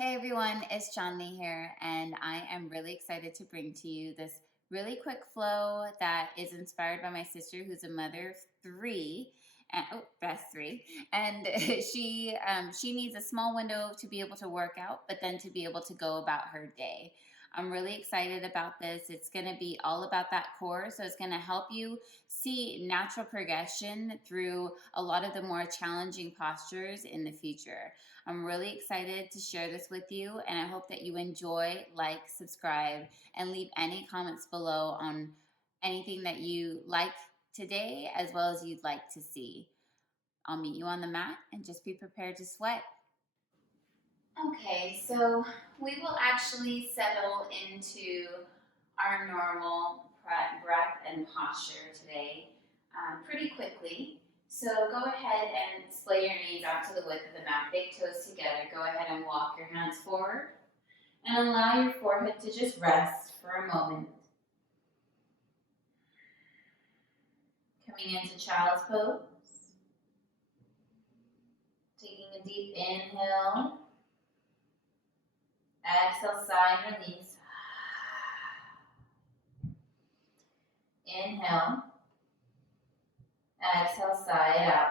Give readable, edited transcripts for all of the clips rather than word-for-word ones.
Hey everyone, it's Chandni here, and I am really excited to bring to you this really quick flow that is inspired by my sister, who's a mother of three. And, oh, that's three, and she needs a small window to be able to work out, but then to be able to go about her day. I'm really excited about this. It's going to be all about that core, so it's going to help you see natural progression through a lot of the more challenging postures in the future. I'm really excited to share this with you, and I hope that you enjoy, like, subscribe, and leave any comments below on anything that you like today as well as you'd like to see. I'll meet you on the mat and just be prepared to sweat. Okay, so we will actually settle into our normal breath and posture today pretty quickly. So go ahead and splay your knees out to the width of the mat, big toes together. Go ahead and walk your hands forward and allow your forehead to just rest for a moment. Coming into child's pose. Taking a deep inhale. Exhale, sigh and release. Inhale. Exhale, sigh it out.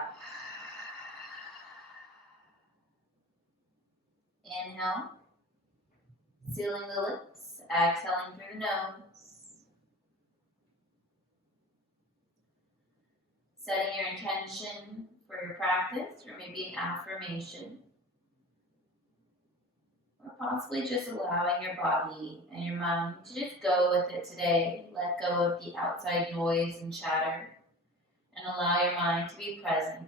Inhale. Sealing the lips. Exhaling through the nose. Setting your intention for your practice, or maybe an affirmation. Or possibly just allowing your body and your mind to just go with it today. Let go of the outside noise and chatter. And allow your mind to be present.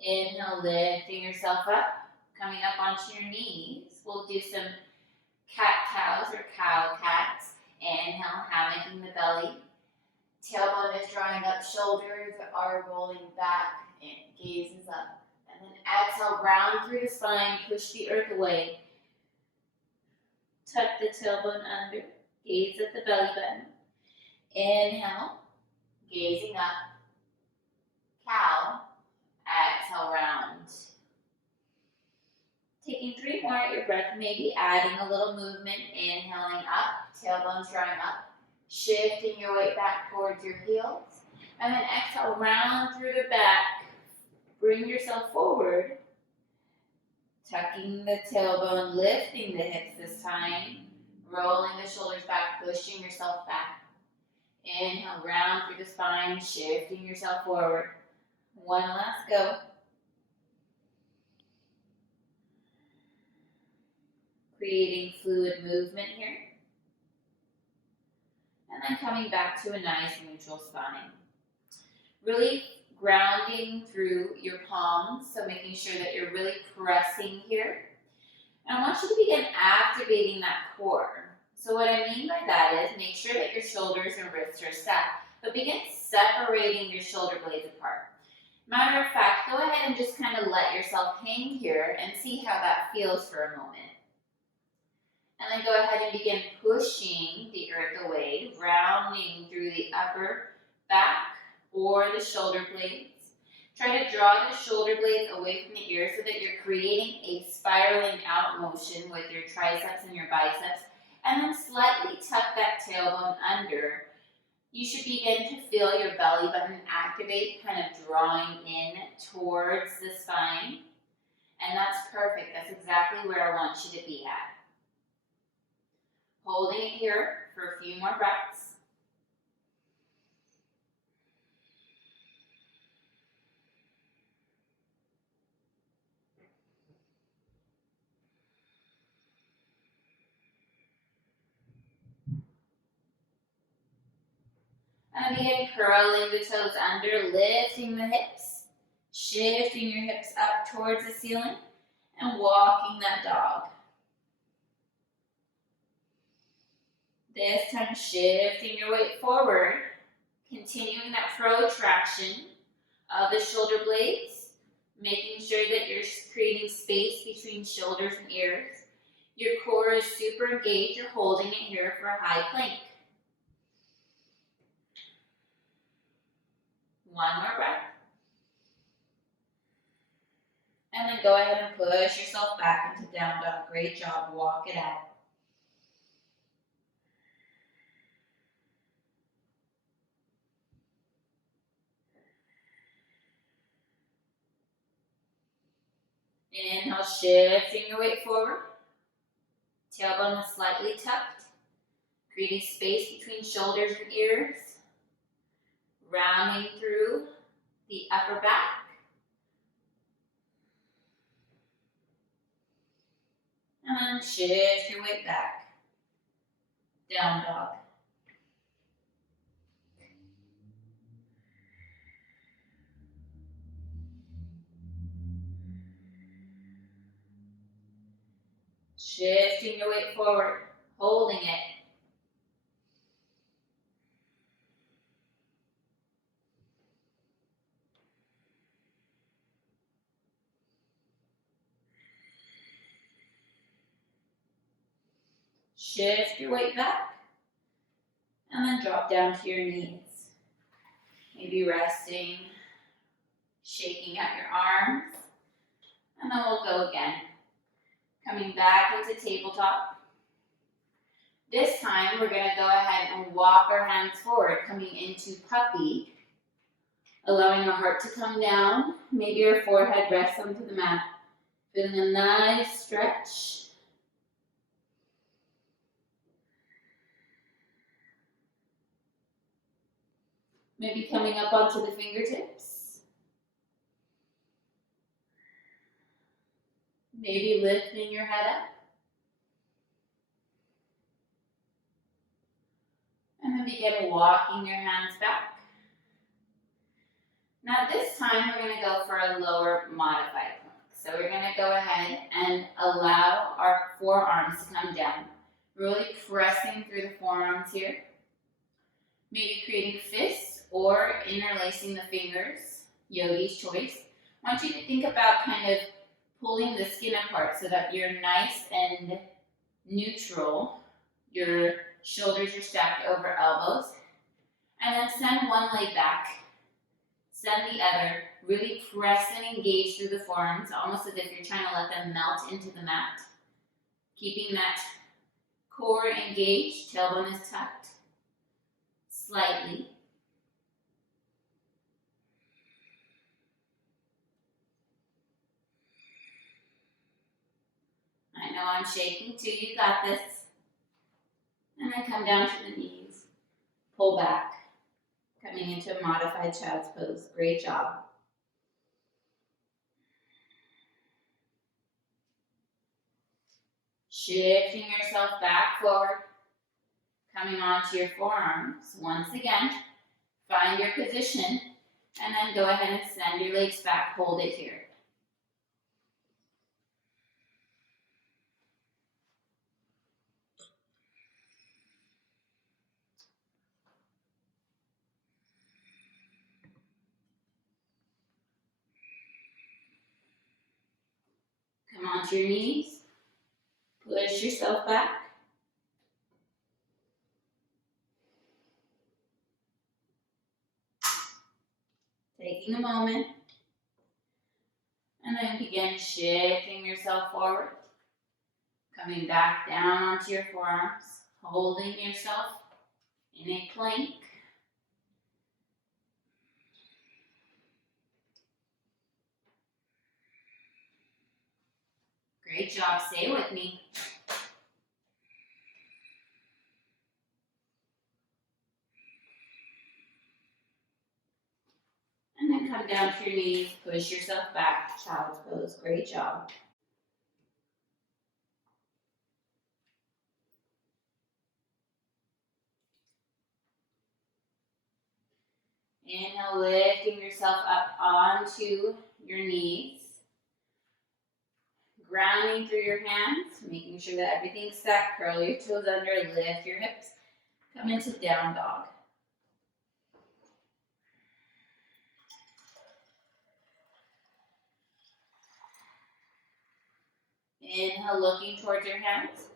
Inhale, lifting yourself up, coming up onto your knees. We'll do some cat-cows or cow-cats. Inhale, hammocking the belly. Tailbone is drawing up, shoulders are rolling back, and gaze is up. And then exhale, round through the spine, push the earth away. Tuck the tailbone under, gaze at the belly button. Inhale, gazing up, cow. Exhale, round. Taking 3 more at your breath, maybe adding a little movement, inhaling up, tailbone's drawing up, shifting your weight back towards your heels, and then exhale, round through the back, bring yourself forward, tucking the tailbone, lifting the hips this time, rolling the shoulders back, pushing yourself back. Inhale, round through the spine, shifting yourself forward. One last go. Creating fluid movement here. And then coming back to a nice neutral spine. Really grounding through your palms, so making sure that you're really pressing here. And I want you to begin activating that core. So what I mean by that is make sure that your shoulders and wrists are stacked, but begin separating your shoulder blades apart. Matter of fact, go ahead and just kind of let yourself hang here and see how that feels for a moment. And then go ahead and begin pushing the earth away, rounding through the upper back or the shoulder blades. Try to draw the shoulder blades away from the ears so that you're creating a spiraling out motion with your triceps and your biceps. And then slightly tuck that tailbone under. You should begin to feel your belly button activate, kind of drawing in towards the spine. And that's perfect. That's exactly where I want you to be at. Holding it here for a few more breaths. And begin curling the toes under, lifting the hips, shifting your hips up towards the ceiling, and walking that dog. This time, shifting your weight forward, continuing that protraction of the shoulder blades, making sure that you're creating space between shoulders and ears. Your core is super engaged. You're holding it here for a high plank. One more breath. And then go ahead and push yourself back into down dog. Great job. Walk it out. Inhale, shifting your weight forward. Tailbone is slightly tucked, creating space between shoulders and ears. Rounding through the upper back. And then shift your weight back. Down dog. Shifting your weight forward, holding it. Shift your weight back. And then drop down to your knees. Maybe resting, shaking out your arms. And then we'll go again. Coming back into tabletop. This time we're going to go ahead and walk our hands forward, coming into puppy. Allowing our heart to come down. Maybe your forehead rests onto the mat. Feeling a nice stretch. Maybe coming up onto the fingertips. Maybe lifting your head up. And then begin walking your hands back. Now this time we're going to go for a lower modified plank. So we're going to go ahead and allow our forearms to come down. Really pressing through the forearms here. Maybe creating fists or interlacing the fingers. Yogi's choice. I want you to think about kind of pulling the skin apart so that you're nice and neutral. Your shoulders are stacked over elbows. And then send one leg back. Send the other. Really press and engage through the forearms, almost as if you're trying to let them melt into the mat. Keeping that core engaged, tailbone is tucked. Slightly. I know I'm shaking too, you got this. And then come down to the knees. Pull back. Coming into a modified child's pose. Great job. Shifting yourself back forward. Coming onto your forearms. Once again, find your position. And then go ahead and send your legs back. Hold it here. Come onto your knees. Push yourself back. Taking a moment. And then begin shifting yourself forward. Coming back down onto your forearms. Holding yourself in a plank. Great job. Stay with me. And then come down to your knees. Push yourself back. Child's pose. Great job. Inhale, lifting yourself up onto your knees. Grounding through your hands, making sure that everything's stacked. Curl your toes under, lift your hips. Come into down dog. Inhale, looking towards your hands.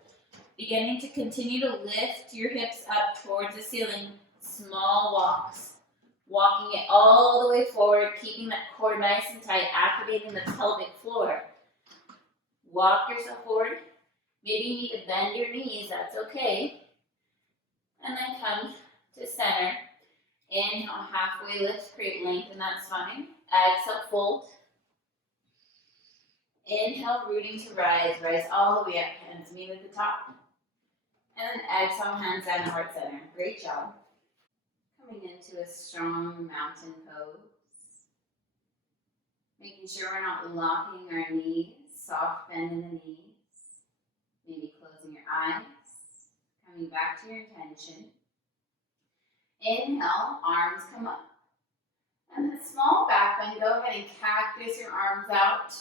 Beginning to continue to lift your hips up towards the ceiling. Small walks. Walking it all the way forward, keeping that core nice and tight, activating the pelvic floor. Walk yourself forward. Maybe you need to bend your knees, that's okay. And then come to center. Inhale, halfway lift, create length in that spine. Exhale, fold. Inhale, rooting to rise. Rise all the way up, hands meet at the top. And then exhale, hands down to heart center. Great job. Coming into a strong mountain pose. Making sure we're not locking our knees. Soft bend in the knees. Maybe closing your eyes. Coming back to your intention. Inhale, arms come up. And then small back bend, go ahead and cactus your arms out.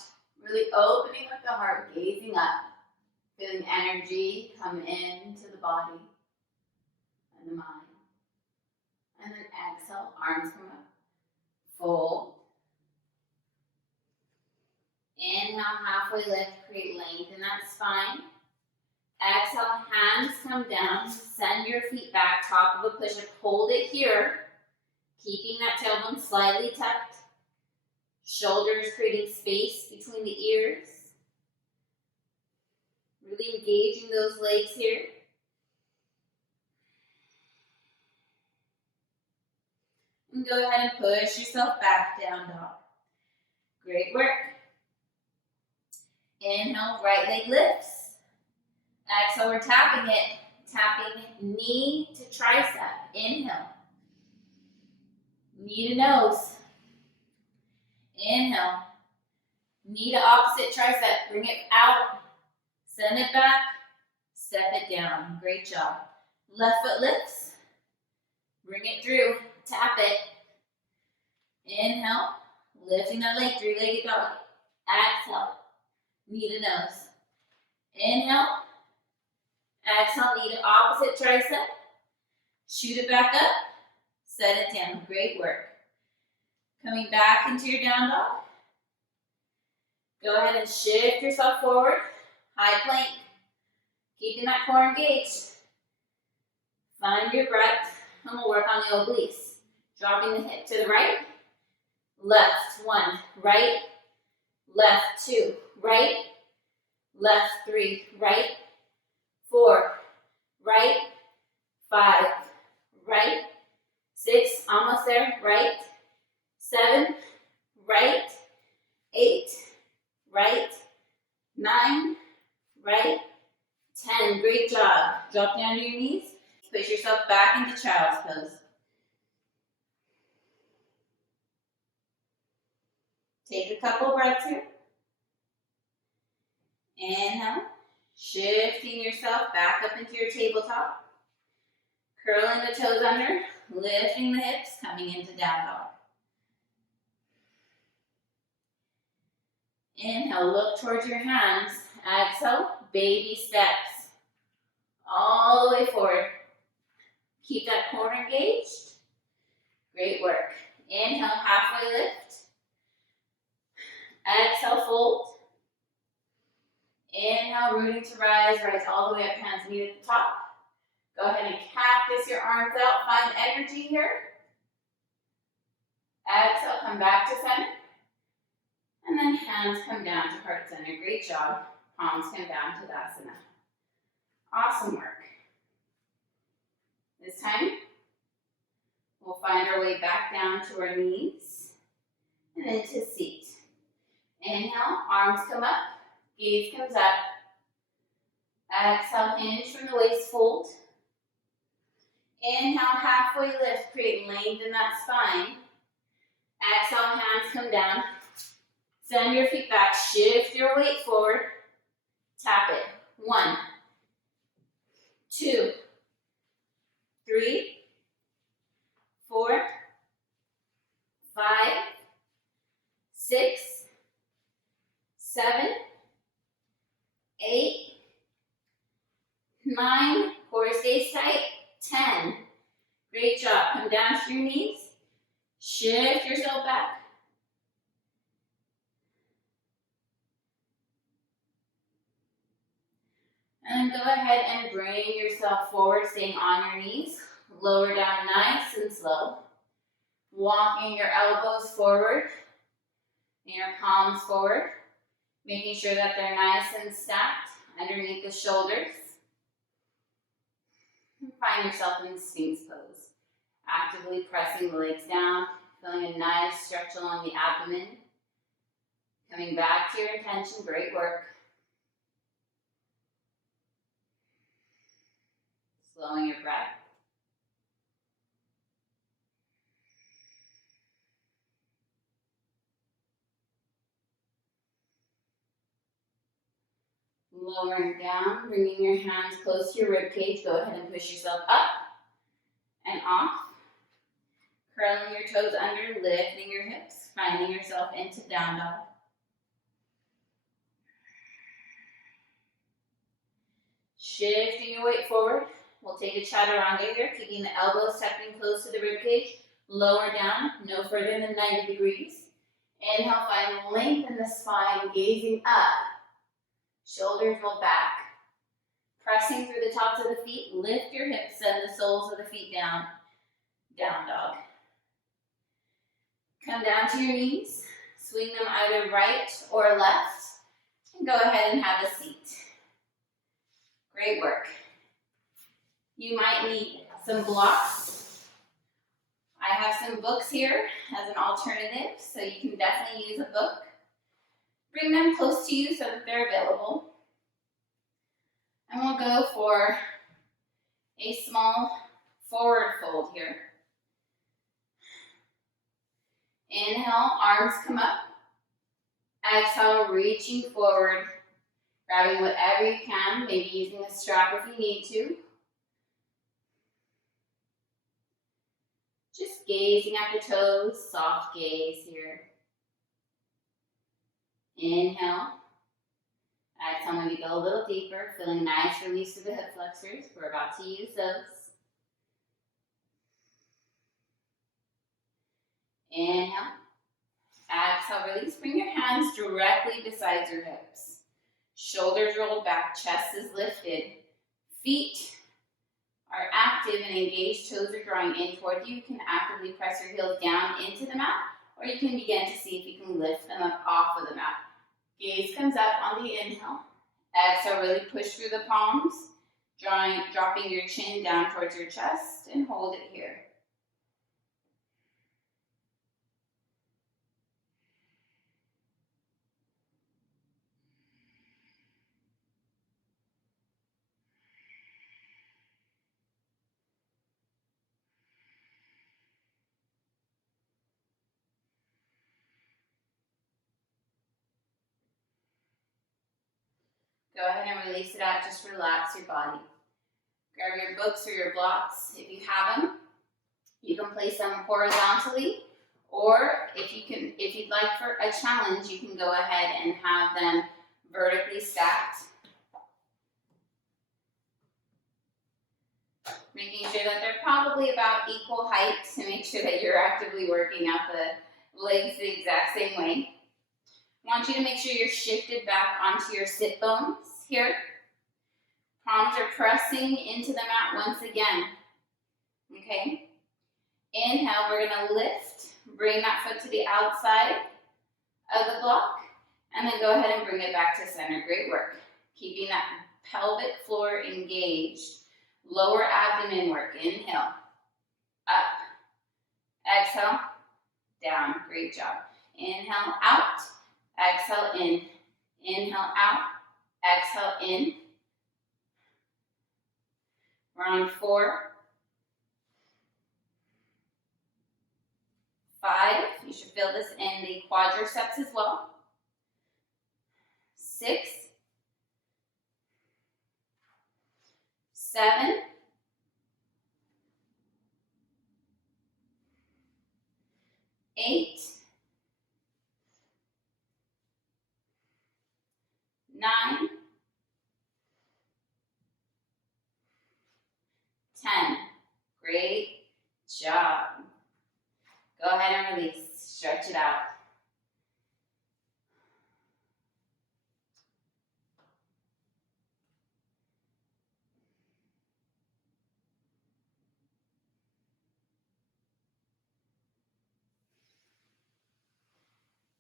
Really opening up the heart, gazing up. Feeling energy come into the body and the mind. And then exhale, arms come up. Fold. Inhale, halfway lift, create length in that spine. Exhale, hands come down. Send your feet back, top of a push-up. Hold it here. Keeping that tailbone slightly tucked. Shoulders creating space between the ears. Really engaging those legs here. And go ahead and push yourself back, down dog. Great work. Inhale, right leg lifts. Exhale, we're tapping it. Tapping knee to tricep. Inhale. Knee to nose. Inhale. Knee to opposite tricep. Bring it out. Send it back. Step it down. Great job. Left foot lifts. Bring it through. Tap it. Inhale. Lifting that leg. Three-legged dog. Exhale. Knee to nose. Inhale. Exhale. Knee to opposite tricep. Shoot it back up. Set it down. Great work. Coming back into your down dog. Go ahead and shift yourself forward. High plank. Keeping that core engaged. Find your breath. And we'll work on the obliques. Dropping the hip to the right. Left, 1. Right. Left, 2. Right. Left, 3. Right. 4. Right. 5. Right. 6. Almost there. Right. 7. Right. 8. Right. 9. Right. 10. Great job. Drop down to your knees. Push yourself back into child's pose. Take a couple breaths here. Inhale. Shifting yourself back up into your tabletop. Curling the toes under. Lifting the hips. Coming into down dog. Inhale. Look towards your hands. Exhale. Baby steps. All the way forward. Keep that core engaged. Great work. Inhale, halfway lift. Exhale, fold. Inhale, rooting to rise. Rise all the way up, hands meet at the top. Go ahead and cactus your arms out. Find energy here. Exhale, come back to center. And then hands come down to heart center. Great job. Palms come down to Tadasana. Awesome work. This time, we'll find our way back down to our knees and into seat. Inhale, arms come up, gaze comes up. Exhale, hinge from the waist, fold. Inhale, halfway lift, create length in that spine. Exhale, hands come down. Send your feet back, shift your weight forward. Tap it. 1, 2, 3, 4, 5, 6, 7, 8, 9, core stays tight, 10. Great job. Come down to your knees. Shift yourself back. And go ahead and bring yourself forward, staying on your knees. Lower down nice and slow. Walking your elbows forward and your palms forward, making sure that they're nice and stacked underneath the shoulders. And find yourself in Sphinx pose. Actively pressing the legs down, feeling a nice stretch along the abdomen. Coming back to your intention, great work. Slowing your breath. Lowering down, bringing your hands close to your rib cage. Go ahead and push yourself up and off. Curling your toes under, lifting your hips, finding yourself into down dog. Shifting your weight forward. We'll take a chaturanga here, keeping the elbows tucked in close to the rib cage. Lower down, no further than 90 degrees. Inhale, find length in the spine, gazing up. Shoulders roll back. Pressing through the tops of the feet, lift your hips, send the soles of the feet down. Down dog. Come down to your knees, swing them either right or left, and go ahead and have a seat. Great work. You might need some blocks. I have some books here as an alternative, so you can definitely use a book. Bring them close to you so that they're available. And we'll go for a small forward fold here. Inhale, arms come up. Exhale, reaching forward, grabbing whatever you can, maybe using a strap if you need to. Just gazing at the toes, soft gaze here. Inhale. Exhale, maybe go a little deeper, feeling nice release to the hip flexors. We're about to use those. Inhale. Exhale, release. Bring your hands directly beside your hips. Shoulders rolled back, chest is lifted. Feet are active and engaged, toes are drawing in toward you. You can actively press your heels down into the mat, or you can begin to see if you can lift them up off of the mat. Gaze comes up on the inhale. Exhale, really push through the palms, dropping your chin down towards your chest, and hold it here. Go ahead and release it out, just relax your body. Grab your books or your blocks if you have them. You can place them horizontally, or if you'd like for a challenge, you can go ahead and have them vertically stacked. Making sure that they're probably about equal height to make sure that you're actively working out the legs the exact same way. I want you to make sure you're shifted back onto your sit bones here. Palms are pressing into the mat once again. Okay? Inhale, we're going to lift. Bring that foot to the outside of the block. And then go ahead and bring it back to center. Great work. Keeping that pelvic floor engaged. Lower abdomen work. Inhale. Up. Exhale. Down. Great job. Inhale, out. Exhale, in. Inhale, out. Exhale, in. We're on 4. 5. You should feel this in the quadriceps as well. 6. 7. 8. 9. 10. Great job. Go ahead and release. Stretch it out.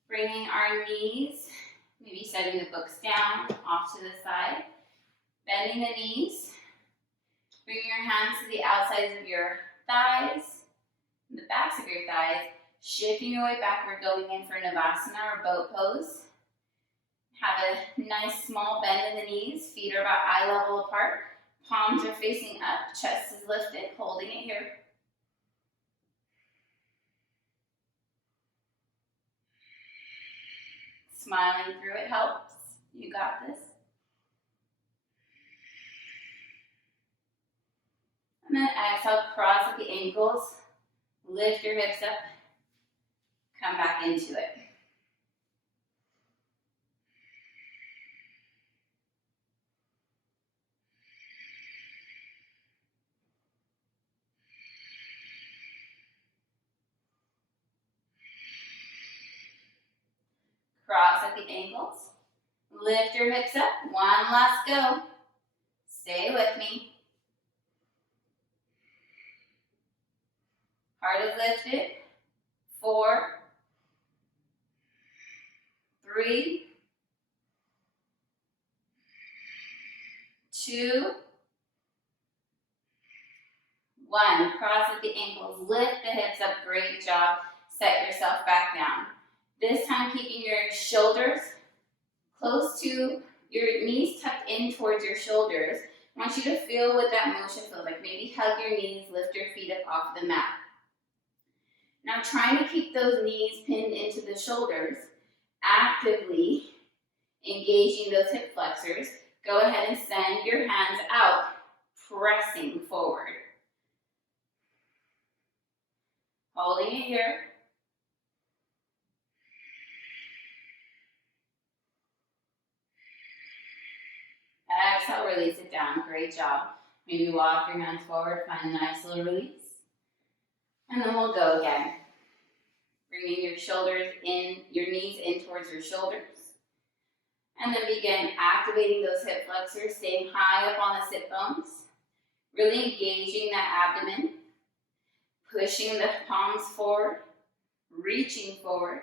Bringing our knees, maybe setting the books down off to the side. Bending the knees. Bring your hands to the outsides of your thighs, the backs of your thighs. Shifting your way backward, going in for Navasana or boat pose. Have a nice small bend in the knees. Feet are about eye level apart. Palms are facing up. Chest is lifted. Holding it here. Smiling through it helps. You got this. And then exhale, cross at the ankles. Lift your hips up. Come back into it. Cross at the ankles. Lift your hips up. One last go. Stay with me. Heart is lifted. 4, 3, 2, 1. Cross at the ankles. Lift the hips up. Great job. Set yourself back down. This time keeping your shoulders close to your knees tucked in towards your shoulders. I want you to feel what that motion feels like. Maybe hug your knees, lift your feet up off the mat. Now trying to keep those knees pinned into the shoulders, actively engaging those hip flexors. Go ahead and send your hands out, pressing forward. Holding it here. Exhale, release it down. Great job. Maybe walk your hands forward, find a nice little release. And then we'll go again. Bringing your shoulders in, your knees in towards your shoulders. And then begin activating those hip flexors, staying high up on the sit bones. Really engaging that abdomen. Pushing the palms forward, reaching forward.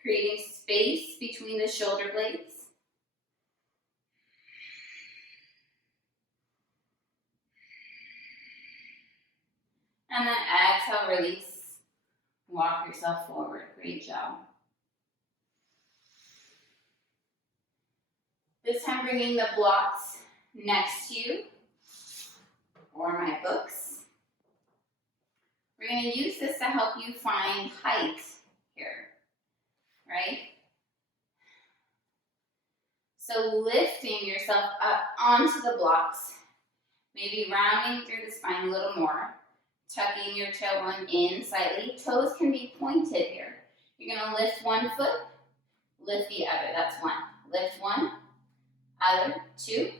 Creating space between the shoulder blades. And then exhale, release. Walk yourself forward. Great job. This time bringing the blocks next to you, or my books. We're going to use this to help you find height here, right? So lifting yourself up onto the blocks, maybe rounding through the spine a little more. Tucking your tailbone in slightly. Toes can be pointed here. You're going to lift one foot, lift the other. That's 1. Lift 1, other, 2,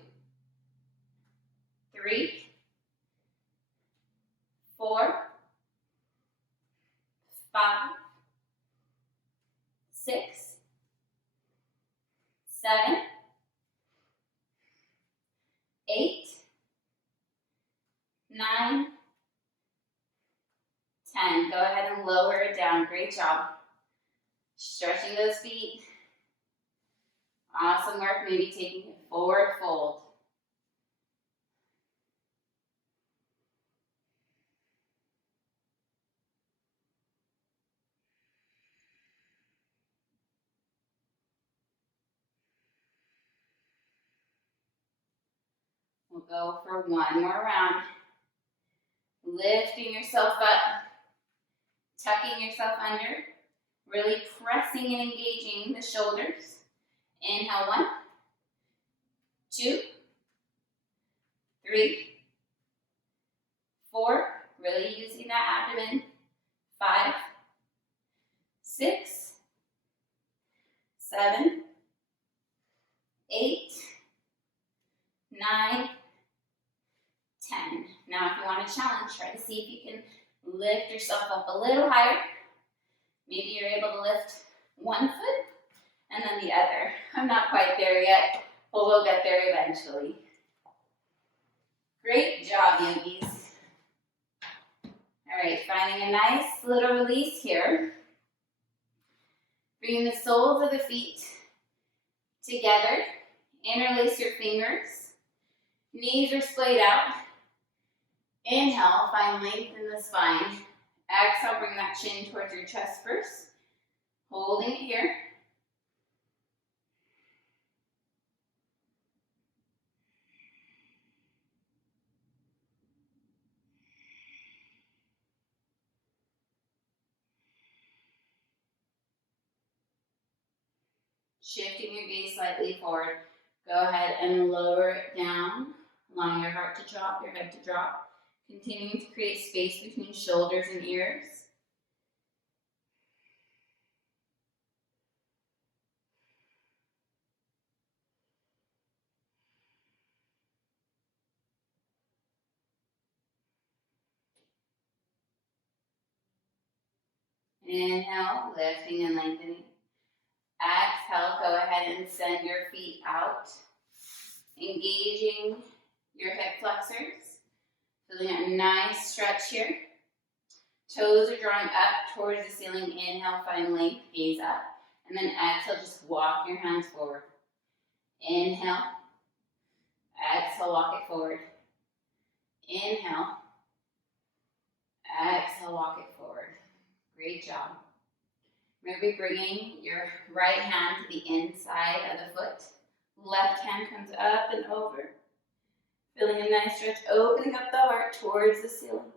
3, 4, 5, 6, 7, 8, 9, 10. Go ahead and lower it down. Great job. Stretching those feet. Awesome work. Maybe taking a forward fold. We'll go for one more round. Lifting yourself up. Tucking yourself under, really pressing and engaging the shoulders. Inhale, 1, 2, 3, 4, really using that abdomen. 5, 6, 7, 8, 9, 10. Now if you want to challenge, try to see if you can lift yourself up a little higher. Maybe you're able to lift one foot and then the other. I'm not quite there yet, but we'll get there eventually. Great job, yogis. All right, finding a nice little release here. Bring the soles of the feet together. Interlace your fingers. Knees are splayed out. Inhale, find length in the spine. Exhale, bring that chin towards your chest first. Holding it here. Shifting your gaze slightly forward. Go ahead and lower it down, allowing your heart to drop, your head to drop. Continuing to create space between shoulders and ears. Inhale, lifting and lengthening. Exhale, go ahead and send your feet out, engaging your hip flexors. Feeling a nice stretch here. Toes are drawing up towards the ceiling. Inhale, find length, gaze up. And then exhale, just walk your hands forward. Inhale. Exhale, walk it forward. Inhale. Exhale, walk it forward. Great job. Maybe bringing your right hand to the inside of the foot. Left hand comes up and over. Feeling a nice stretch, opening up the heart towards the ceiling.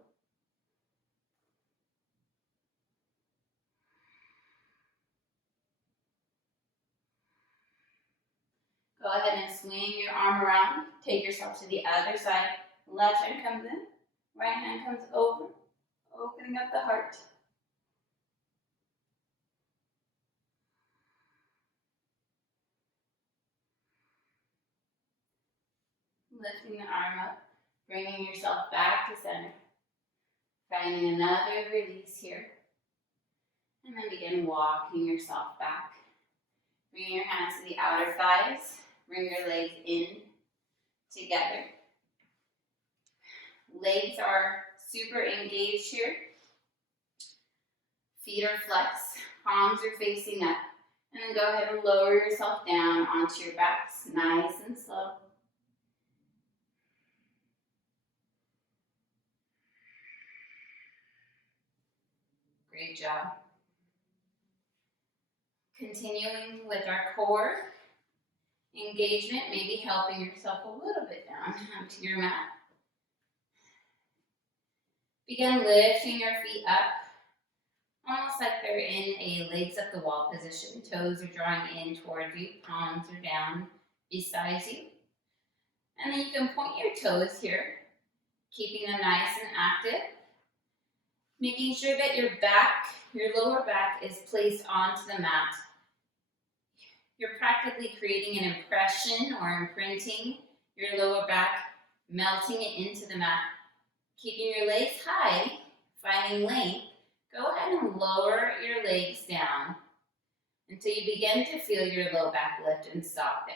Go ahead and swing your arm around. Take yourself to the other side. Left hand comes in. Right hand comes over. Opening up the heart. Lifting the arm up. Bringing yourself back to center. Finding another release here. And then begin walking yourself back. Bring your hands to the outer thighs. Bring your legs in together. Legs are super engaged here. Feet are flexed. Palms are facing up. And then go ahead and lower yourself down onto your backs. Nice and slow. Great job. Continuing with our core engagement, maybe helping yourself a little bit down onto your mat. Begin lifting your feet up, almost like they're in a legs up the wall position. Toes are drawing in towards you, palms are down beside you. And then you can point your toes here, keeping them nice and active. Making sure that your back, your lower back is placed onto the mat. You're practically creating an impression or imprinting your lower back, melting it into the mat. Keeping your legs high, finding length, go ahead and lower your legs down until you begin to feel your low back lift and stop there.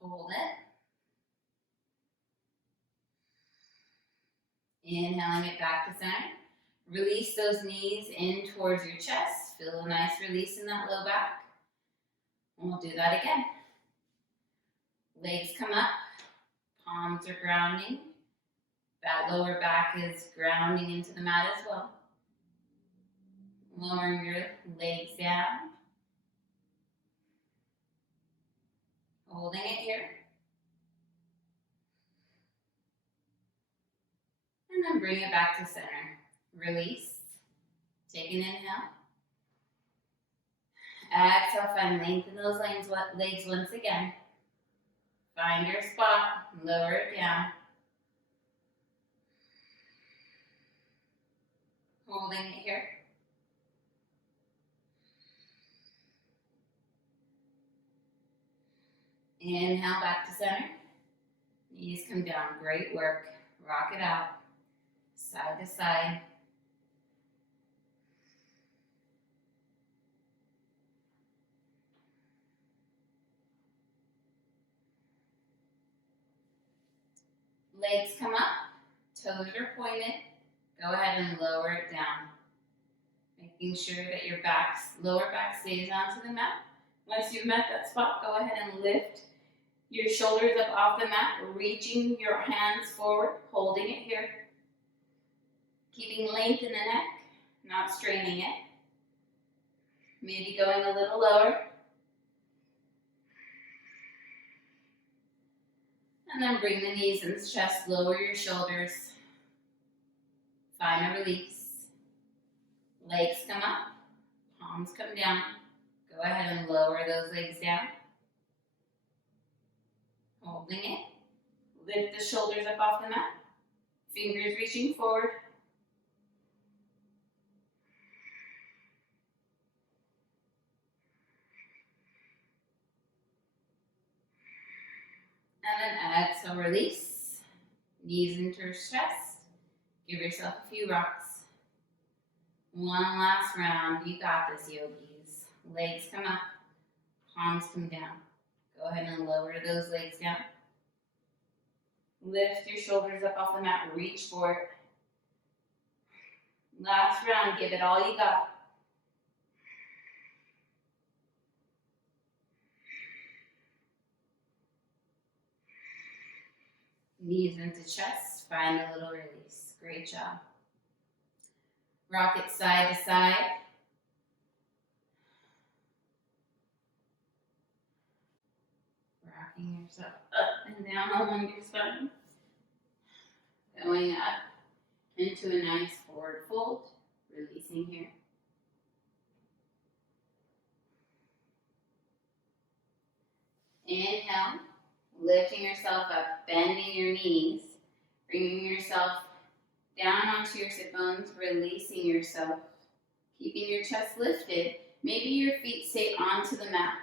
Hold it. Inhaling it back to center. Release those knees in towards your chest. Feel a nice release in that low back. And we'll do that again. Legs come up. Palms are grounding. That lower back is grounding into the mat as well. Lowering your legs down. Holding it here. And then bring it back to center. Release. Take an inhale. Exhale, find length in those legs once again. Find your spot. Lower it down. Holding it here. Inhale back to center. Knees come down. Great work. Rock it out. Side to side. Legs come up. Toes are pointed. Go ahead and lower it down. Making sure that your lower back stays onto the mat. Once you've met that spot, go ahead and lift your shoulders up off the mat, reaching your hands forward, holding it here. Keeping length in the neck, not straining it. Maybe going a little lower. And then bring the knees and the chest, lower your shoulders. Find a release. Legs come up, palms come down. Go ahead and lower those legs down. Holding it. Lift the shoulders up off the mat. Fingers reaching forward. And then exhale, release. Knees into your chest. Give yourself a few rocks. One last round. You got this, yogis. Legs come up. Palms come down. Go ahead and lower those legs down. Lift your shoulders up off the mat. Reach for it. Last round. Give it all you got. Knees into chest. Find a little release. Great job. Rock it side to side. Rocking yourself up and down along your spine. Going up into a nice forward fold. Releasing here. Inhale. Lifting yourself up, bending your knees, bringing yourself down onto your sit bones, releasing yourself, keeping your chest lifted. Maybe your feet stay onto the mat.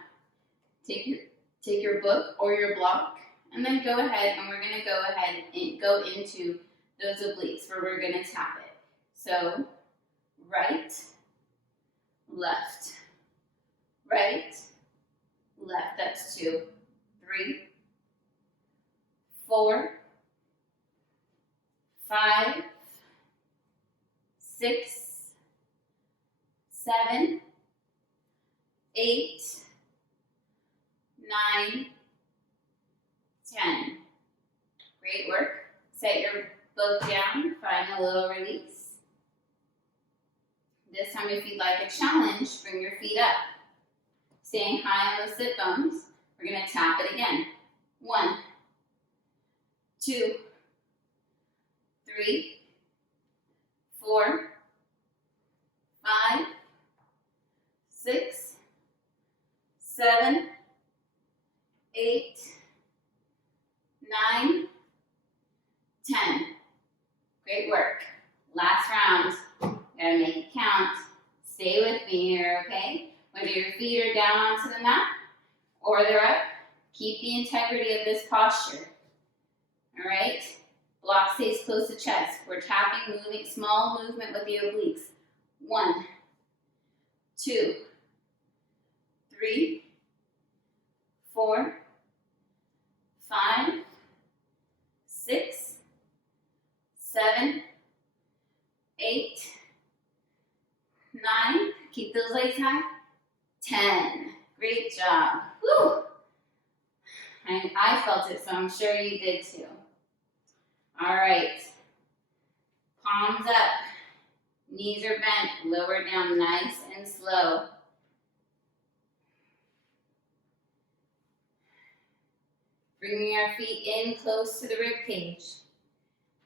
Take your book or your block, and then go ahead, and we're going to go ahead and go into those obliques where we're going to tap it. So, right, left, that's 2, 3, 4, 5, 6, 7, 8, 9, 10. Great work. Set your book down, find a little release. This time, if you'd like a challenge, bring your feet up. Staying high on the sit bones, we're going to tap it again. 1, 2, 3, 4, 5, 6, 7, 8, 9, 10. Great work. Last round. Gotta make it count. Stay with me here, okay? Whether your feet are down onto the mat or they're up, keep the integrity of this posture. All right? Block stays close to chest. We're tapping, moving, small movement with the obliques. 1, 2, 3, 4, 5, 6, 7, 8, 9. Keep those legs high. 10. Great job. Woo! I felt it, so I'm sure you did too. All right. Palms up. Knees are bent. Lower down nice and slow. Bringing our feet in close to the rib cage.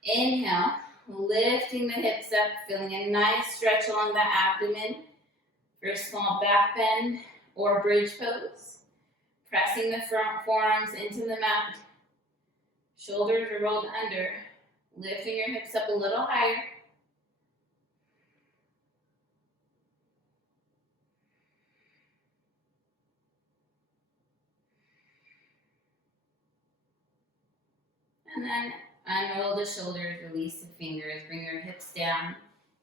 Inhale, lifting the hips up, feeling a nice stretch along the abdomen for a small back bend or bridge pose. Pressing the front forearms into the mat. Shoulders are rolled under. Lifting your hips up a little higher. And then unroll the shoulders, release the fingers, bring your hips down,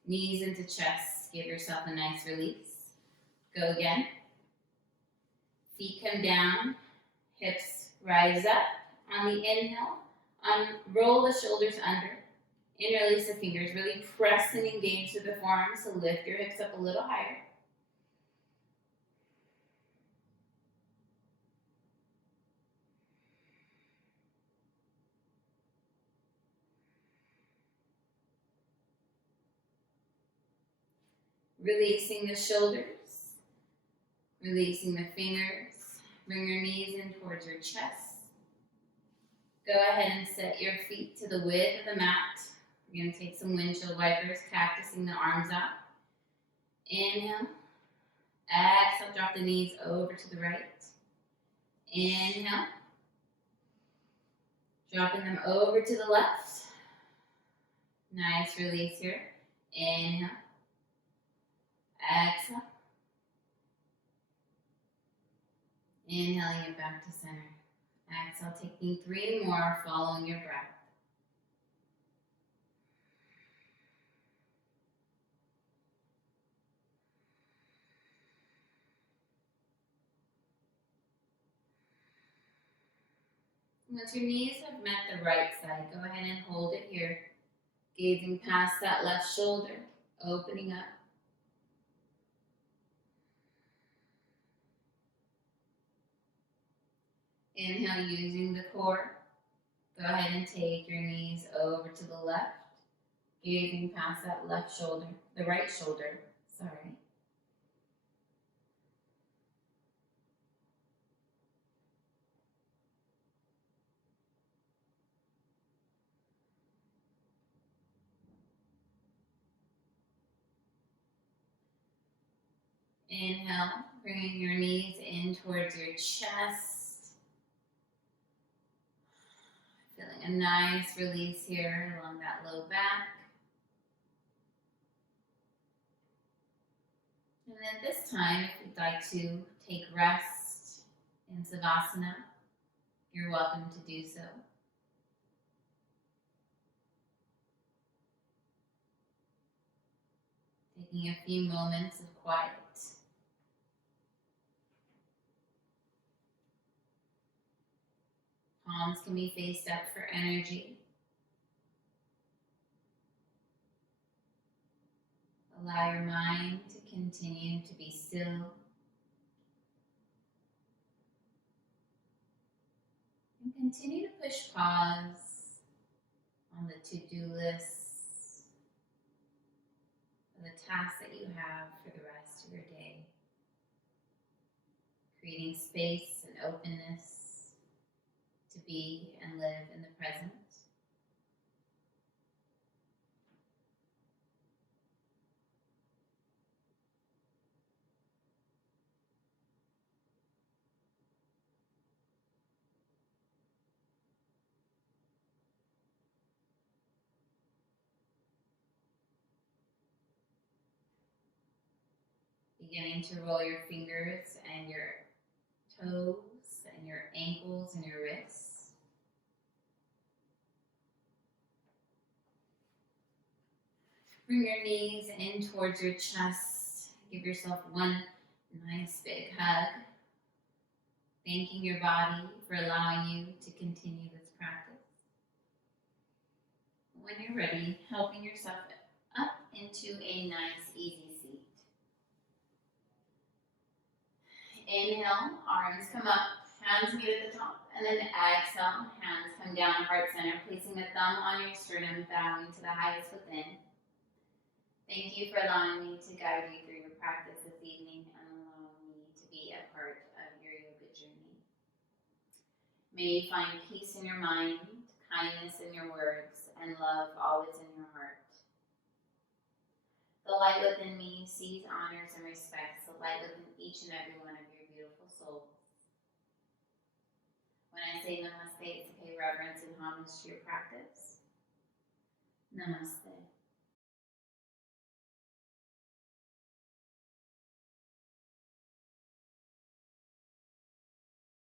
knees into chest. Give yourself a nice release. Go again. Feet come down, hips rise up. On the inhale, roll the shoulders under. Interlace the fingers, really press and engage through the forearms, so lift your hips up a little higher. Releasing the shoulders, releasing the fingers. Bring your knees in towards your chest. Go ahead and set your feet to the width of the mat. We're going to take some windshield wipers, cactusing the arms out. Inhale. Exhale, drop the knees over to the right. Inhale. Dropping them over to the left. Nice release here. Inhale. Exhale. Inhaling it back to center. Exhale, taking 3 more, following your breath. Once your knees have met the right side, go ahead and hold it here. Gazing past that left shoulder, opening up. Inhale, using the core. Go ahead and take your knees over to the left, gazing past that left shoulder, the right shoulder, sorry. Inhale, bringing your knees in towards your chest. Feeling a nice release here along that low back. And then this time, if you'd like to take rest in Savasana, you're welcome to do so. Taking a few moments of quiet. Palms can be faced up for energy. Allow your mind to continue to be still. And continue to push pause on the to-do lists, the tasks that you have for the rest of your day. Creating space and openness to be and live in the present. Beginning to roll your fingers and your toes and your ankles and your wrists. Bring your knees in towards your chest. Give yourself one nice big hug. Thanking your body for allowing you to continue this practice. When you're ready, helping yourself up into a nice, easy seat. Inhale, arms come up, hands meet at the top, and then exhale, hands come down, heart center, placing the thumb on your sternum, bowing to the highest within. Thank you for allowing me to guide you through your practice this evening and allowing me to be a part of your yoga journey. May you find peace in your mind, kindness in your words, and love always in your heart. The light within me sees, honors, and respects the light within each and every one of your beautiful souls. When I say namaste, it's to pay reverence and homage to your practice. Namaste.